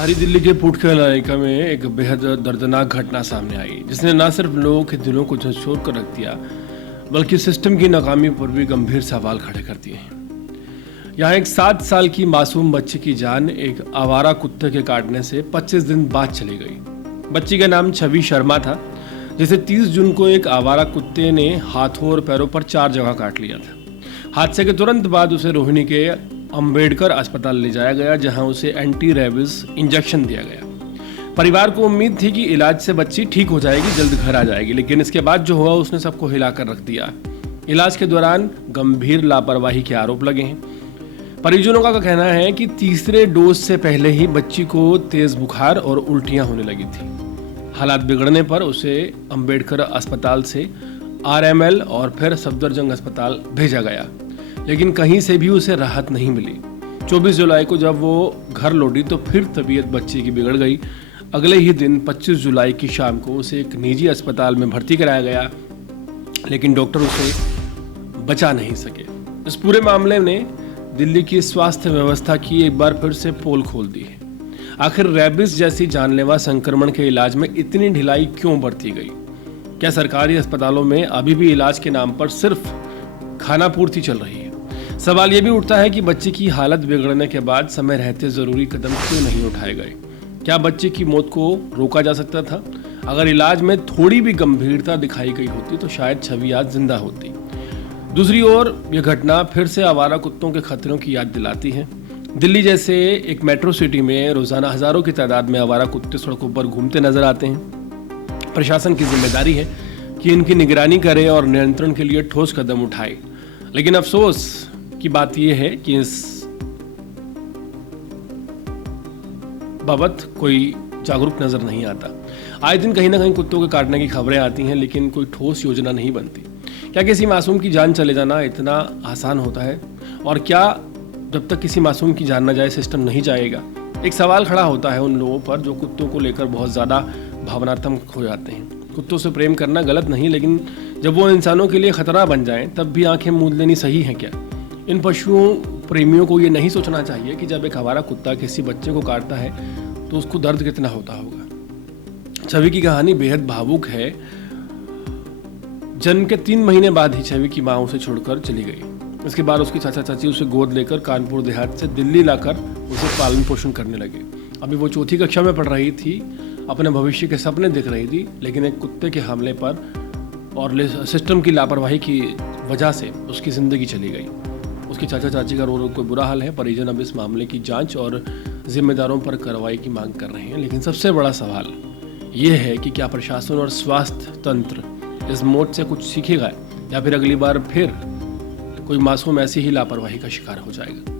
शहरी दिल्ली के पुटखेल इलाके में एक बेहद दर्दनाक घटना सामने आई, जिसने न सिर्फ लोगों के दिलों को झकझोर कर रख दिया, बल्कि सिस्टम की नाकामी पर भी गंभीर सवाल खड़े कर दिए हैं। यहाँ एक 7 साल की मासूम बच्ची की जान एक आवारा कुत्ते के काटने से 25 दिन बाद चली गई। बच्ची का नाम छवि शर्मा था, जिसे 30 जून को एक आवारा कुत्ते ने हाथों और पैरों पर 4 जगह काट लिया था। हादसे के तुरंत बाद उसे रोहिणी के अंबेडकर अस्पताल ले जाया गया, जहां उसे एंटी रेबीज इंजेक्शन दिया गया। परिवार को उम्मीद थी कि इलाज से बच्ची ठीक हो जाएगी, जल्द घर आ जाएगी, लेकिन इसके बाद जो हुआ उसने सबको हिलाकर रख दिया। इलाज के दौरान गंभीर लापरवाही के आरोप लगे हैं। परिजनों का कहना है कि तीसरे डोज से पहले ही बच्ची को तेज बुखार और उल्टियां होने लगी थी। हालात बिगड़ने पर उसे अंबेडकर अस्पताल से RML और फिर सफदरजंग अस्पताल भेजा गया, लेकिन कहीं से भी उसे राहत नहीं मिली। 24 जुलाई को जब वो घर लौटी तो फिर तबीयत बच्ची की बिगड़ गई। अगले ही दिन 25 जुलाई की शाम को उसे एक निजी अस्पताल में भर्ती कराया गया, लेकिन डॉक्टर उसे बचा नहीं सके। इस पूरे मामले ने दिल्ली की स्वास्थ्य व्यवस्था की एक बार फिर से पोल खोल दी है। आखिर रेबीज जैसी जानलेवा संक्रमण के इलाज में इतनी ढिलाई क्यों बरती गई? क्या सरकारी अस्पतालों में अभी भी इलाज के नाम पर सिर्फ खानापूर्ति चल रही है? सवाल यह भी उठता है कि बच्ची की हालत बिगड़ने के बाद समय रहते जरूरी कदम क्यों नहीं उठाए गए? क्या बच्ची की मौत को रोका जा सकता था? अगर इलाज में थोड़ी भी गंभीरता दिखाई गई होती तो शायद छवि आज जिंदा होती। दूसरी ओर यह घटना फिर से आवारा कुत्तों के खतरों की याद दिलाती है। दिल्ली जैसे एक मेट्रो सिटी में रोजाना हजारों की तादाद में आवारा कुत्ते सड़कों पर घूमते नजर आते हैं। प्रशासन की जिम्मेदारी है कि इनकी निगरानी करे और नियंत्रण के लिए ठोस कदम उठाए, लेकिन अफसोस की बात यह है कि इस बाबत कोई जागरूक नजर नहीं आता। आए दिन कहीं ना कहीं कुत्तों के काटने की खबरें आती हैं, लेकिन कोई ठोस योजना नहीं बनती। क्या किसी मासूम की जान चले जाना इतना आसान होता है? और क्या जब तक किसी मासूम की जान न जाए सिस्टम नहीं जाएगा? एक सवाल खड़ा होता है उन लोगों पर जो कुत्तों को लेकर बहुत ज़्यादा भावनात्मक हो जाते हैं। कुत्तों से प्रेम करना गलत नहीं, लेकिन जब वो इंसानों के लिए खतरा बन जाएं तब भी आंखें मूंद लेनी सही है क्या? इन पशुओं प्रेमियों को ये नहीं सोचना चाहिए कि जब एक आवारा कुत्ता किसी बच्चे को काटता है तो उसको दर्द कितना होता होगा। छवि की कहानी बेहद भावुक है। जन्म के 3 महीने बाद ही छवि की माँ उसे छोड़कर चली गई। इसके बाद उसके चाचा चाची उसे गोद लेकर कानपुर देहात से दिल्ली लाकर उसे पालन पोषण करने लगे। अभी वो 4ठी कक्षा में पढ़ रही थी, अपने भविष्य के सपने देख रही थी, लेकिन एक कुत्ते के हमले पर और सिस्टम की लापरवाही की वजह से उसकी ज़िंदगी चली गई। उसके चाचा चाची का रो कोई बुरा हाल है। परिजन अब इस मामले की जांच और जिम्मेदारों पर कार्रवाई की मांग कर रहे हैं, लेकिन सबसे बड़ा सवाल ये है कि क्या प्रशासन और स्वास्थ्य तंत्र इस मौत से कुछ सीखेगा, या फिर अगली बार फिर कोई मासूम ऐसी ही लापरवाही का शिकार हो जाएगा।